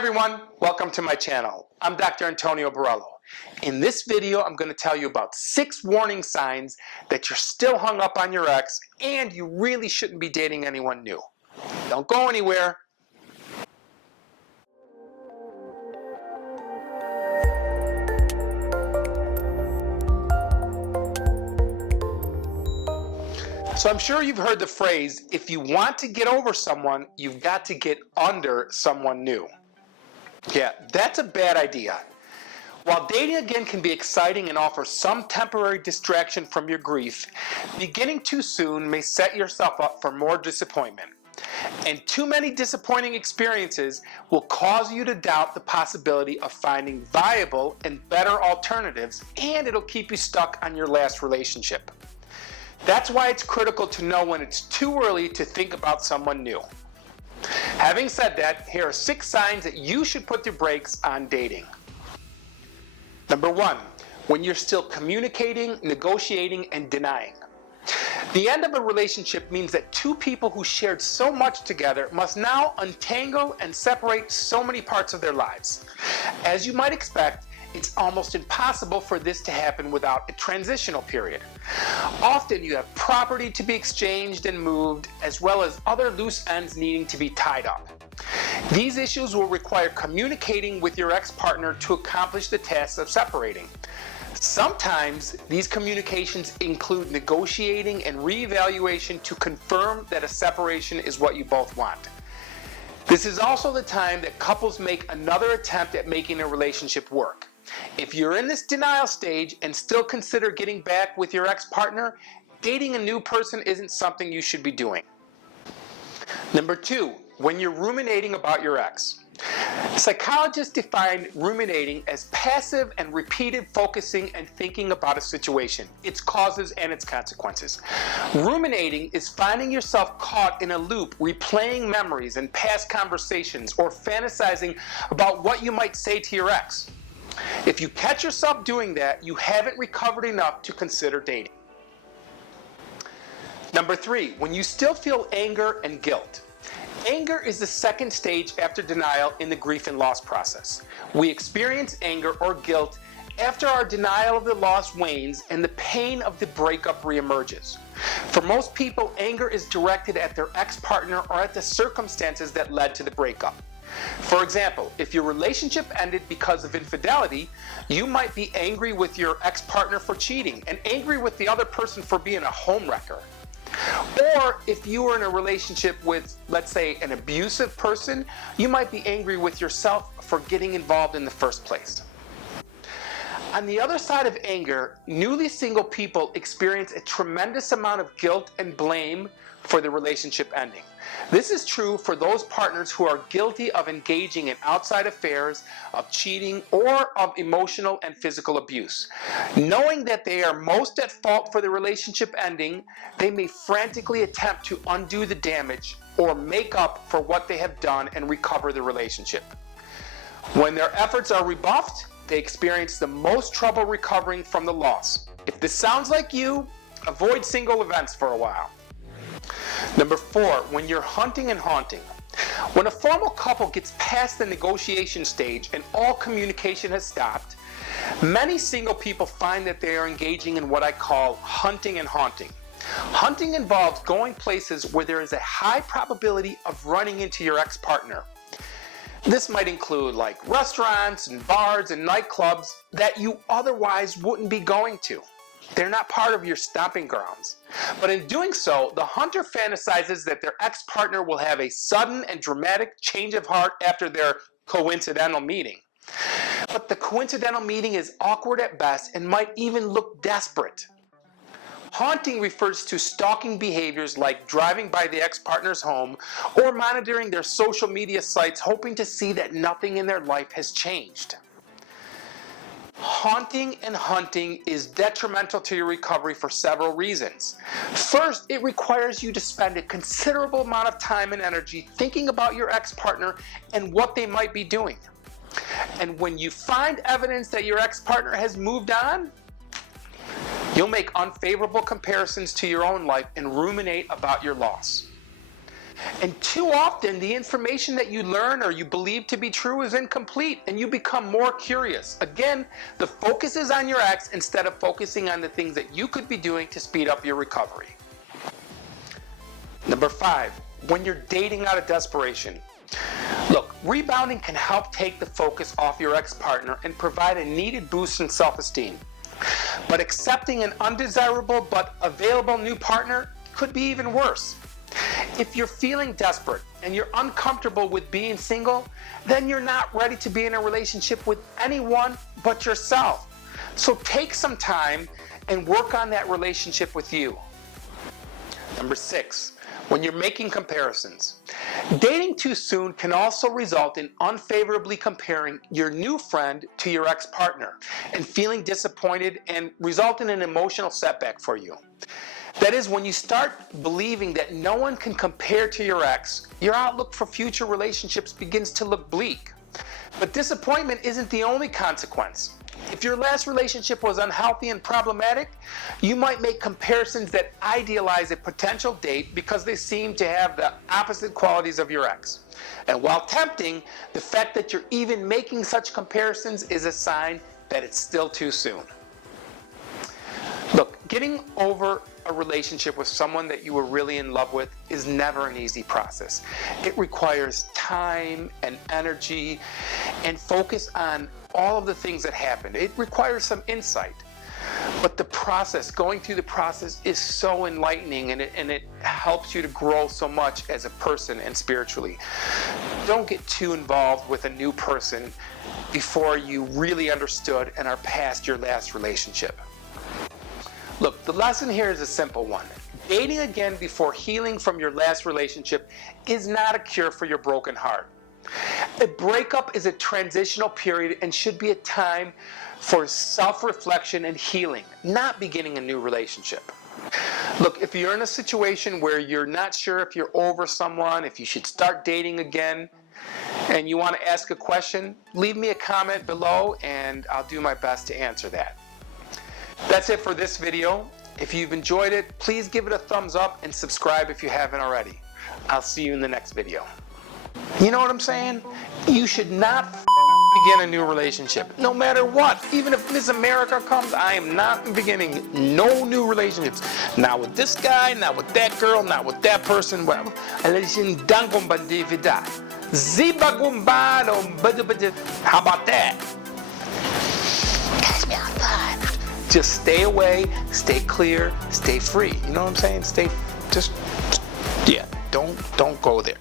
everyone, welcome to my channel. I'm Dr. Antonio Borrello. In this video, I'm going to tell you about 6 warning signs that you're still hung up on your ex and you really shouldn't be dating anyone new. Don't go anywhere. So I'm sure you've heard the phrase, if you want to get over someone, you've got to get under someone new. Yeah, that's a bad idea. While dating again can be exciting and offer some temporary distraction from your grief, beginning too soon may set yourself up for more disappointment. And too many disappointing experiences will cause you to doubt the possibility of finding viable and better alternatives, and it'll keep you stuck on your last relationship. That's why it's critical to know when it's too early to think about someone new. Having said that, here are 6 signs that you should put the brakes on dating. Number 1, when you're still communicating, negotiating, and denying. The end of a relationship means that 2 people who shared so much together must now untangle and separate so many parts of their lives. As you might expect, it's almost impossible for this to happen without a transitional period. Often you have property to be exchanged and moved, as well as other loose ends needing to be tied up. These issues will require communicating with your ex-partner to accomplish the task of separating. Sometimes these communications include negotiating and reevaluation to confirm that a separation is what you both want. This is also the time that couples make another attempt at making a relationship work. If you're in this denial stage and still consider getting back with your ex-partner, dating a new person isn't something you should be doing. Number 2, when you're ruminating about your ex. Psychologists define ruminating as passive and repeated focusing and thinking about a situation, its causes and its consequences. Ruminating is finding yourself caught in a loop, replaying memories and past conversations, or fantasizing about what you might say to your ex. If you catch yourself doing that, you haven't recovered enough to consider dating. Number 3, when you still feel anger and guilt. Anger is the second stage after denial in the grief and loss process. We experience anger or guilt after our denial of the loss wanes and the pain of the breakup reemerges. For most people, anger is directed at their ex-partner or at the circumstances that led to the breakup. For example, if your relationship ended because of infidelity, you might be angry with your ex-partner for cheating and angry with the other person for being a homewrecker. Or if you were in a relationship with, let's say, an abusive person, you might be angry with yourself for getting involved in the first place. On the other side of anger, newly single people experience a tremendous amount of guilt and blame for the relationship ending. This is true for those partners who are guilty of engaging in outside affairs, of cheating, or of emotional and physical abuse. Knowing that they are most at fault for the relationship ending, they may frantically attempt to undo the damage or make up for what they have done and recover the relationship. When their efforts are rebuffed, they experience the most trouble recovering from the loss. If this sounds like you, avoid single events for a while. Number 4, when you're hunting and haunting. When a formal couple gets past the negotiation stage and all communication has stopped, many single people find that they are engaging in what I call hunting and haunting. Hunting involves going places where there is a high probability of running into your ex-partner. This might include like restaurants and bars and nightclubs that you otherwise wouldn't be going to. They're not part of your stomping grounds. But in doing so, the hunter fantasizes that their ex-partner will have a sudden and dramatic change of heart after their coincidental meeting. But the coincidental meeting is awkward at best and might even look desperate. Haunting refers to stalking behaviors like driving by the ex-partner's home or monitoring their social media sites hoping to see that nothing in their life has changed. Haunting and hunting is detrimental to your recovery for several reasons. First, it requires you to spend a considerable amount of time and energy thinking about your ex-partner and what they might be doing. And when you find evidence that your ex-partner has moved on, you'll make unfavorable comparisons to your own life and ruminate about your loss. And too often, the information that you learn or you believe to be true is incomplete, and you become more curious. Again, the focus is on your ex instead of focusing on the things that you could be doing to speed up your recovery. Number 5, when you're dating out of desperation. Look, rebounding can help take the focus off your ex-partner and provide a needed boost in self-esteem. But accepting an undesirable but available new partner could be even worse. If you're feeling desperate and you're uncomfortable with being single, then you're not ready to be in a relationship with anyone but yourself. So take some time and work on that relationship with you. Number 6, when you're making comparisons. Dating too soon can also result in unfavorably comparing your new friend to your ex-partner and feeling disappointed and result in an emotional setback for you. That is, when you start believing that no one can compare to your ex, your outlook for future relationships begins to look bleak. But disappointment isn't the only consequence. If your last relationship was unhealthy and problematic, you might make comparisons that idealize a potential date because they seem to have the opposite qualities of your ex. And while tempting, the fact that you're even making such comparisons is a sign that it's still too soon. Look, getting over a relationship with someone that you were really in love with is never an easy process. It requires time and energy and focus on all of the things that happened. It requires some insight. But the process, going through the process, is so enlightening, and it helps you to grow so much as a person and spiritually. Don't get too involved with a new person before you really understood and are past your last relationship. Look, the lesson here is a simple one. Dating again before healing from your last relationship is not a cure for your broken heart. A breakup is a transitional period and should be a time for self-reflection and healing, not beginning a new relationship. Look, if you're in a situation where you're not sure if you're over someone, if you should start dating again, and you want to ask a question, leave me a comment below and I'll do my best to answer that. That's it for this video. If you've enjoyed it, please give it a thumbs up and subscribe if you haven't already. I'll see you in the next video. You know what I'm saying? You should not begin a new relationship, no matter what. Even if Miss America comes, I am not beginning no new relationships. Not with this guy, not with that girl, not with that person. How about that? Just stay away, stay clear, stay free. You know what I'm saying? Don't go there.